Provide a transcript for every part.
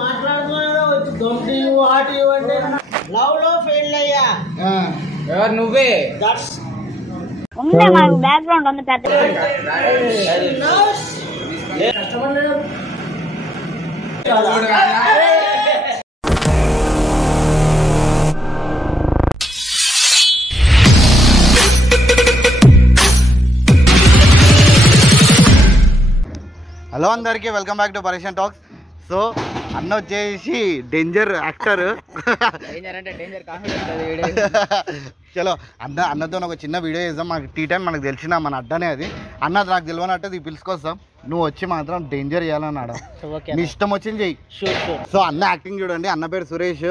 మాట్లాడుతున్నా వచ్చి దొంగ వాటి అంటే లవ్ లో ఫెయిల్ అయ్యా. ఎవరు నువ్వే? ఉండే మాకు బ్యాక్గ్రౌండ్ ఉంది పెద్ద. హలో అందరికీ, వెల్కమ్ బ్యాక్ టు పరేషన్ టాక్స్. సో అన్న వచ్చేసి డేంజర్ యాక్టర్. చలో అన్నతో ఒక చిన్న వీడియో చేద్దాం. మాకు టీ టైం మనకు తెలిసిన మన అడ్డనే అది. అన్న నాకు తెలియనట్టు ఇది పిలుచుకొస్తాం, నువ్వు వచ్చి మాత్రం డేంజర్ చేయాలన్నాడు. నీ ఇష్టం వచ్చింది చెయ్యి. సో అన్న యాక్టింగ్ చూడండి. అన్న పేరు సురేష్.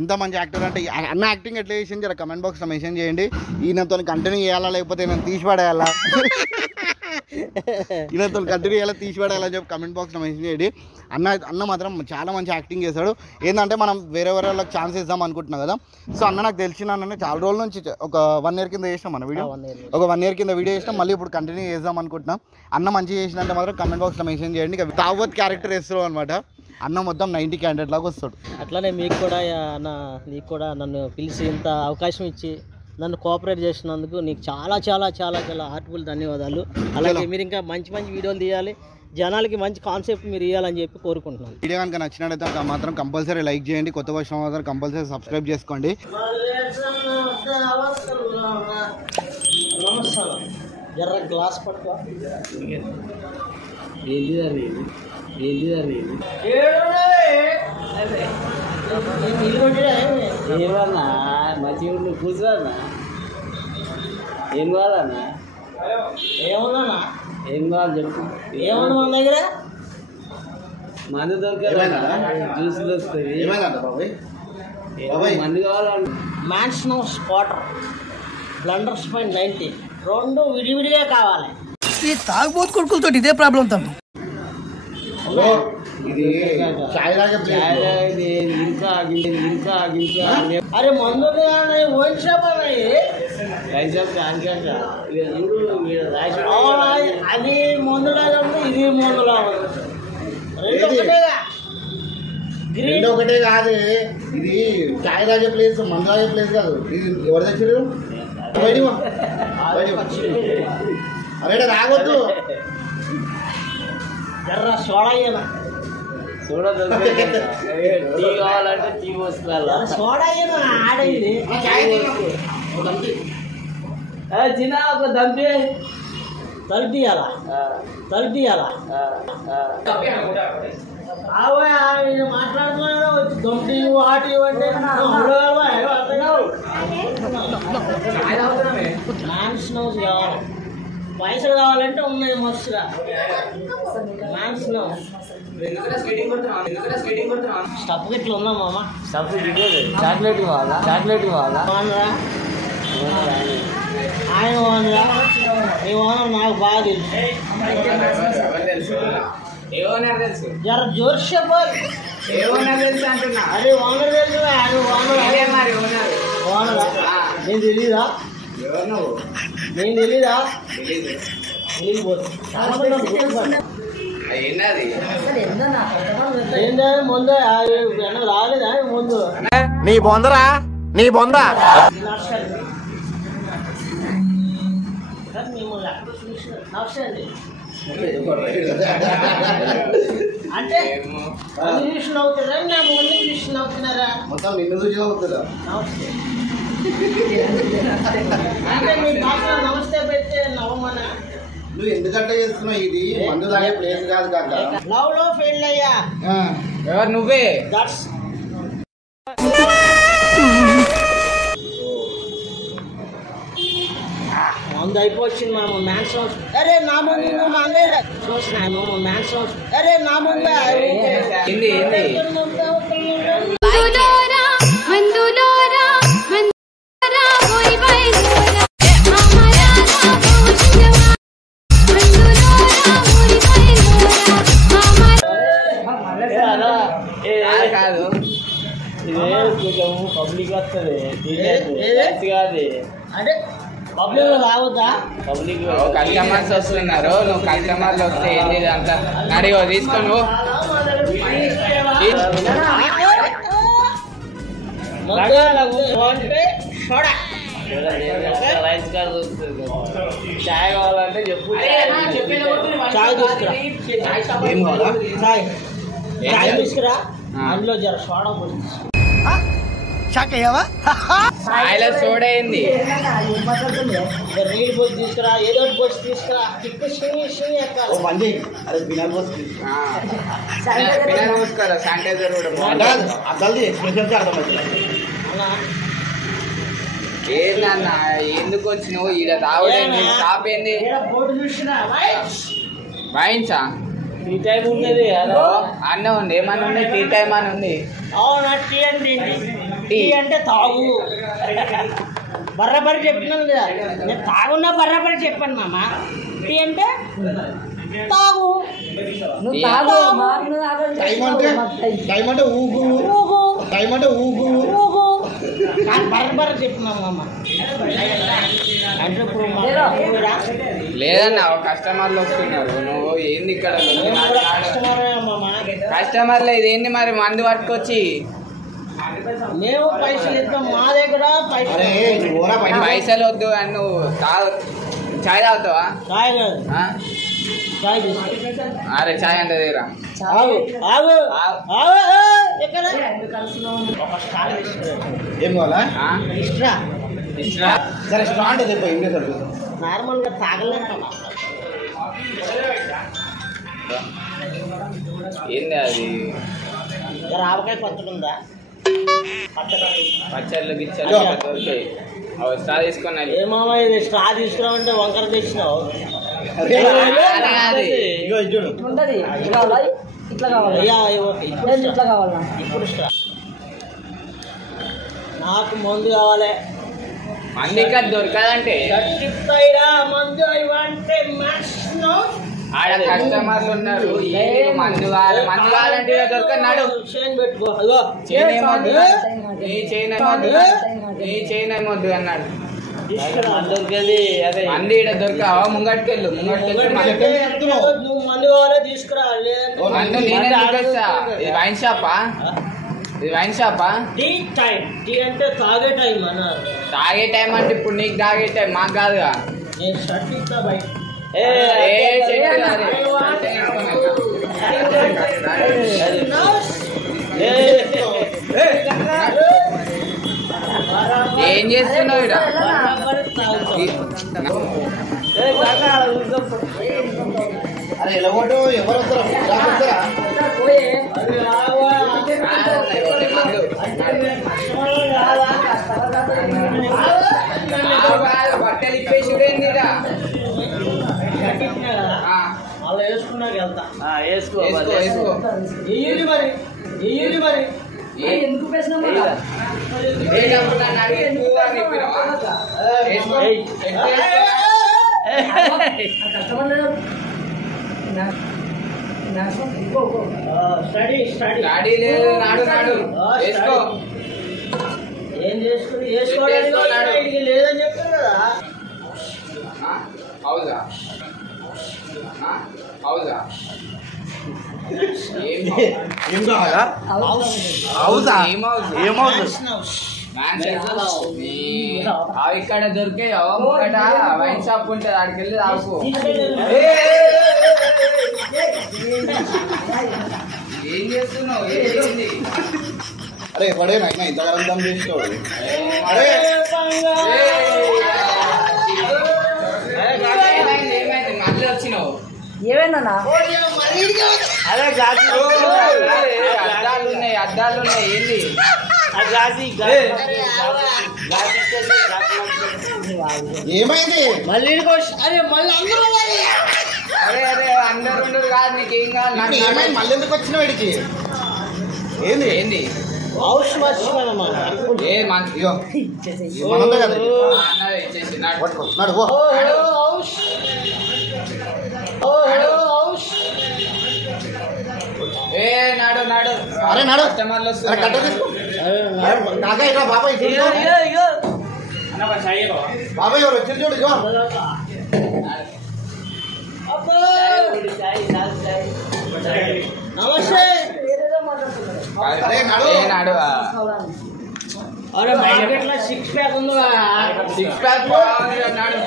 ఎంత మంచి యాక్టర్ అంటే అన్న యాక్టింగ్ ఎట్లా చేసింది జర కమెంట్ బాక్స్లో మెన్షన్ చేయండి. ఈయనతో కంటిన్యూ చేయాలా లేకపోతే నేను తీసి పడేయాలా, ఈయనతో కంటిన్యూ చేయాలా తీసి పడేయాలని చెప్పి కమెంట్ బాక్స్లో మెన్షన్ చేయండి. అన్న మాత్రం చాలా మంచి యాక్టింగ్ చేశాడు. ఏంటంటే మనం వేరే వాళ్ళకి ఛాన్స్ ఇద్దాం అనుకుంటున్నాం కదా. సో అన్న నాకు తెలిసిన అన్న చాలా రోజుల నుంచి ఒక 1 year కింద చేసినాం మన వీడియో. ఒక 1 year కింద వీడియో చేసినాం, మళ్ళీ ఇప్పుడు కంటిన్యూ చేద్దాం అనుకుంటున్నాం. అన్న మంచిగా చేసినంటే మాత్రం కమెంట్ బాక్స్లో మెన్షన్ చేయండి. తావత్ క్యారెక్టర్ వేస్తున్నాం అనమాట. అన్న మొత్తం 90 క్యాండిడేట్ లాగా వస్తాడు. అట్లానే మీకు కూడా అన్న, నీకు కూడా నన్ను పిలిచి ఇంత అవకాశం ఇచ్చి నన్ను కోఆపరేట్ చేసినందుకు నీకు చాలా చాలా చాలా చాలా హార్ట్ఫుల్ ధన్యవాదాలు. అలాగే మీరు ఇంకా మంచి మంచి వీడియోలు తీయాలి, జనాలకి మంచి కాన్సెప్ట్ మీరు ఇవ్వాలని చెప్పి కోరుకుంటున్నాను. వీడియో కనుక నచ్చినట్టయితే మాత్రం కంపల్సరీ లైక్ చేయండి. కొత్త వచ్చిన మాత్రం కంపల్సరీ సబ్స్క్రైబ్ చేసుకోండి. జర్ర గ్లాస్ పట్టుకో. ఏమన్నా మంచిగా కూర్చోన్నా? ఏం కావాలన్నా? ఏమన్నా ఏం కావాలి చెప్పు. ఏమన్నా మన దగ్గర మందు దొరకదా? జ్యూస్ దొరుకుతుంది. మందు కావాలన్నా? మ్యాన్షన్ స్పాటర్, బ్లండర్స్ పాయింట్ 90 రెండు విడివిడిగా కావాలి. ఈ తాగుబోతు కొడుకులతో ఇదే ప్రాబ్లం తమ్మి. అరే మందు ఓన్ షాప్ అది మందులాగా ఇది మందులాగా రెండు ఒకటే కాదు. ఇది చాయ్ తాగే ప్లేస్, మందు తాగే ప్లేస్ కాదు. ఇది ఎవరు తెచ్చారు? అరే రావద్దు. ఎర్ర సోడా అయ్యనా? సోడా టీ కావాలంటే టీ పోసుకోవాలా? సోడా అయ్యనా ఆడేది చిన్న ఒక దంపి తలిపియాలా? తలిపియాలా? మాట్లాడుతున్నా వచ్చి దొంగ వాటి అంటే మ్యాన్స్ నౌస్ కావాలి. పైసలు కావాలంటే ఉన్నాయి మస్తుగా. మ్యాన్స్ నౌస్ స్టఫ్ ఇట్లా ఉందా మామ? స్టఫ్ చాక్లెట్ కావాలా? చాక్లెట్ కావాలా? ఆయన ఓనరా? నీ ఓనర్ నాకు బాగా తెలుసు. జర జోర్ చెప్పాలి. అరే ఓనర్ తెలుసు. ఓనరా? నేను తెలీదా? నేను తెలీదా? ఏంటంటే ముందు రాలేదా ముందు? నీ బొందరా, నీ బొందా. అంటే ఇంగ్లీష్ నవ్వుతారా? నా ముందు ఇంగ్లీష్ నవ్వుతున్నారా? మొత్తం నిన్ను చూసి నవ్వుతుందా? అంటే మీ భాషలో నమస్తే పెడితే నవ్వమనా? నువ్వు ఎందుకంటే చేస్తున్నావు? ఇది మందు తాగే ప్లేస్ కాదు కాక. లవ్ లో ఫెయిల్ అయ్యా. ఎవరు నువ్వే? మందు అయిపోవచ్చింది మామ. మ్యాన్స్ హౌస్ అరే నా ముందు మందే చూసినా మ్యాన్స్ హౌస్ అరే నా ముందే కాదు. ఇదే కొంచెం పబ్లిక్ వస్తుంది కాదు అంటే పబ్లిక్ రావద్దా? కస్టమర్స్ వస్తున్నారు, నువ్వు కస్టమర్లు వస్తే ఏంది అంతా నడిగో తీసుకో నువ్వు. చాయ్ కావాలంటే చెప్పు. చాయ్ తీసుకురా. చాయ్ తీసుకురా. అందులో జర సోడా పోసి షాక్ అయ్యావా? చాయ్లో సోడా ఏంది? నీళ్ళు పోసి తీసుకురా, ఏదో ఒకటి పోసి తీసుకురా. తిప్పు షింగి ఎక్కాలి. పిల్లలు పోసుకోరా, శానిటైజర్ కూడా ఏందన్నా ఎందుకు వచ్చినావు ఈడ తాగుడేంది? షాప్ ఏంది? బోర్డు చూసినా వైన్సా? టీ టైం ఉన్నది అన్న ఉంది, ఏమన్నా ఉంది? టీ టైం అని ఉంది. అవునా? టీ అంటే టీ అంటే తాగు. బర్రబరి చెప్పినాను కదా, నేను తాగున్నా బర్రబరి చెప్పాను మామ. టీ అంటే తాగు. టైం అంటే ఊగు, టైం అంటే ఊగు. కానీ బర్రబరి చెప్పినా మామ. అంటే ఇప్పుడు లేదన్నా కస్టమర్లు వస్తున్నారు, నువ్వు ఏంది ఇక్కడ? మామ కస్టమర్లు ఇదేంది మరి మందు పట్టుకొచ్చి? మేము పైసలు ఇద్దాం, మా దగ్గర పైసలు వద్దు అని నువ్వు చాయ్ తాగుతావా? చాయ్ కాదు, ఆ? చాయ్ తీసుకో. అరే చాయ్ అంటే తీరా. ఆగు ఆగు ఆగు. ఎక్కడ ఒక స్టాల్ తీసుకురా. ఏం కావాలా? ఇష్టరా ఇష్టరా? సరే స్టాండ్ చెప్పు. ఏం చేశారు? నార్మల్గా తాగలేదు. ఏంది అది? ఆవకాయ పచ్చడి ఉందా? పచ్చళ్ళు గిచ్చలు దొరికాయి. స్ట్రా తీసుకొని ఏమామా ఇది స్ట్రా తీసుకురావంటే వంకర తెచ్చినావు. ఇప్పుడు స్ట్రా నాకు మందు కావాలి. మంది ఇక్కడ దొరకదంటే మందు ఇవ్వంటే ఆడ కస్టమర్లు ఉన్నారు. మందు కావాలంటే దొరకన్నాడు. చైన్ పెట్టుకో. చైన్ ఏమొద్దు, నీ చైన్ ఏమొద్దు, నీ చైన్ ఏమొద్దు అన్నాడు. దొరికేది అదే మంది ఇక్కడ దొరక ముంగట్టుకెళ్ళు. నువ్వు మందు కావాలో తీసుకురా. మందు నేనే చూపిస్తా. ఇది వైన్ షాపా? ఇది వైన్ షాపా? Tea time. టీ అంటే తాగే టైం అన్నారు. తాగే టైం అంటే ఇప్పుడు నీకు తాగే టైం, మాకు కాదుగా. నేను షర్ట్ ఇస్తా బయట. ఏం చేస్తున్నావు ఇక్కడ? అరే ఎలాగోటో ఎవరు వస్తారా? బట్టలు ఇప్పేసిడేందిరా? అలా వేసుకున్నాక వెళ్తా. వేసుకో వేసుకో. మరి ఎందుకు స్టడీ లేదు. నాడు నాడు వేసుకో. ఏం చేసుకుని వేసుకోవడానికి లేదని చెప్పారు కదా. హౌజా హౌజా ఏం కావాలా? హౌజా? ఏం హౌస్? అవి ఇక్కడ దొరికాయో ఒకట వైన్ షాప్ ఉంటుంది, అక్కడికి వెళ్ళి తాగు. ఏం చేస్తున్నావు? ఏంటి? అరే పడేనా ఇంతకాలం దమ్ చేసుకోవాలి. అరే ఏమైంది? మళ్ళీ వచ్చినావు? ఏమైందన్నా? అదే గాజీ అద్దాలు ఉన్నాయి. ఏంది? ఏమైంది? మళ్ళీ అరే మళ్ళీ అరే అందరు ఉండరు కాదు, నీకేం కాదు? నాకు ఏమైంది? మళ్ళీ ఎందుకు వచ్చినావు వీడికి? ఏంది? ఏంది? హౌస్ మర్చిపోయినమాట. ఏ మంచి ఇగో మనందే కదా. ఇచ్చేసి పట్టుకో నాడు పో. ఏ నాడు నాడు. అరే నాడు. కస్టమర్లు అరే కట్ట తీసుకో. నాగా ఇట్లా బాబా ఇప్పుడు బాబాయ్ ఎవరు వచ్చి చూడు ఇగో. నమస్తే. అరే నడు. నాడు అరే మార్కెట్లో 6 ప్యాక్ ఉంది. 6 ప్యాక్ నాడు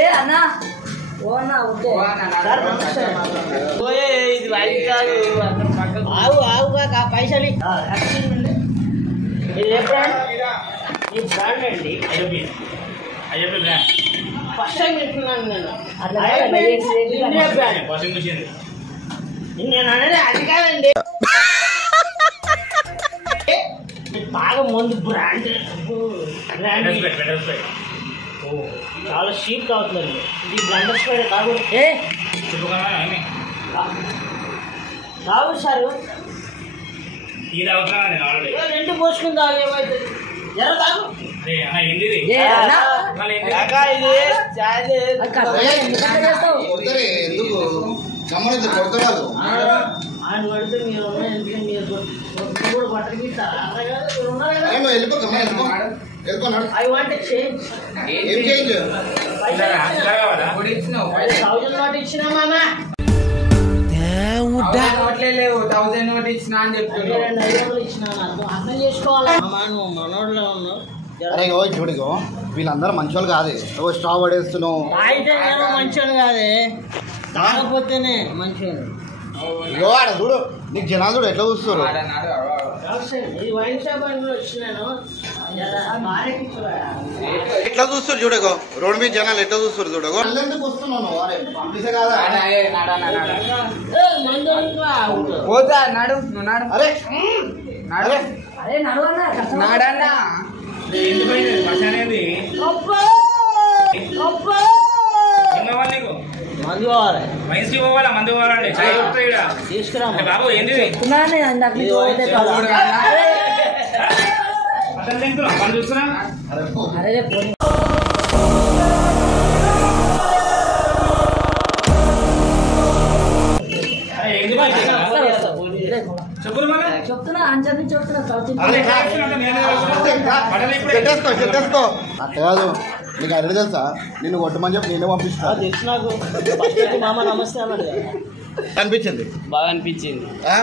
ఏ అన్న ఓ అన్న ఓకే సార్ నమస్తే. ఓయే ఇది వైట్ కాదు. ఆవు ఆవుగా పైసలు ఇది ఏ బ్రాండ్? ఈ బ్రాండ్ అండి. ఫస్ట్ టైం వింటున్నాను నేను. India brand. నేను అనేది అది కాదండి. బాగా మంది బ్రాండ్ చాలా చీప్ అవుతుంది. ఇది బ్రాండ్ స్ప్రే కాదు. కాదు సార్ రెండు పోసుకుని తాగు ఏమైతుంది జర తాగు. కొడతారే, ఎందుకు గమ్మని కొడతాడు. ఆయన పడితే మీరు ఎందుకంటే మీరు కూడా బట్టలు ఇస్తారా? అరే నువ్వు వెళ్ళిపో, గమ్మని వెళ్ళిపోన్నాడు. I want change. ఏం చేంజ్? 1000 నోట్ ఇచ్చినా మామా. లేవు 1000 నోట్ ఇచ్చినా అని చెప్తున్నావు. 500 ఇచ్చినా అర్థం చేసుకోవాలి. మామా నువ్వు మనోడులో ఉన్నావు. అరే ఓ చూడిగో, వీళ్ళందరూ మంచోళ్ళు కాదే. ఓ స్టా పడేస్తున్నావు. అయితే నేను మంచోడు కాదే, తాగపోతేనే మంచోడు. ఇగో ఆడ చూడు, నీకు జనాలు చూడు ఎట్లా చూస్తారు. ఇది వైన్ షాప్ అని వచ్చినాను. ఎట్లా చూస్తారు చూడగో, రోడ్డు మీద జనాలు ఎట్లా చూస్తారు చూడగో. ఎందుకు వస్తున్నావు? అరే పంపిస్తే కాదా? పోతా నాడు నువ్వు నాడు. అరే నాడు అరే నడు అన్న నాడన్నా మందు కావాలి తీసుకురా. చెప్తున్నానే అందాక నీకు పోతే కదా. అరే రేపు పోనీ. చెప్తున్నా అంచనా చెప్తున్నా చెట్టేసుకో చెట్టేసుకో. అట్లా కాదు, నీకు అడిగి తెలుసా? నిన్ను కొట్టమని చెప్పి నేనే పంపిస్తా. తెలుసు నాకు. ఫస్ట్ మామ నమస్తే అన్నాడు కదా. అనిపించింది బాగా అనిపించింది ఆ?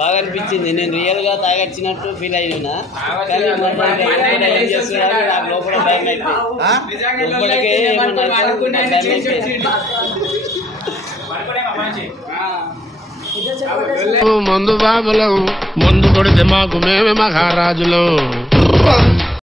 బాగా అనిపించింది. నేను రియల్ గా తాగొచ్చినట్టు ఫీల్ అయినా, కానీ ఏం చేస్తున్నారు నాకు లోపల భయం అయిపోయింది. ఆ? లోపలికే ఏమన్నా భయం అయిపోయింది. మందు బాబులం, మందు కొడితే మాకు మేమే మహారాజులం.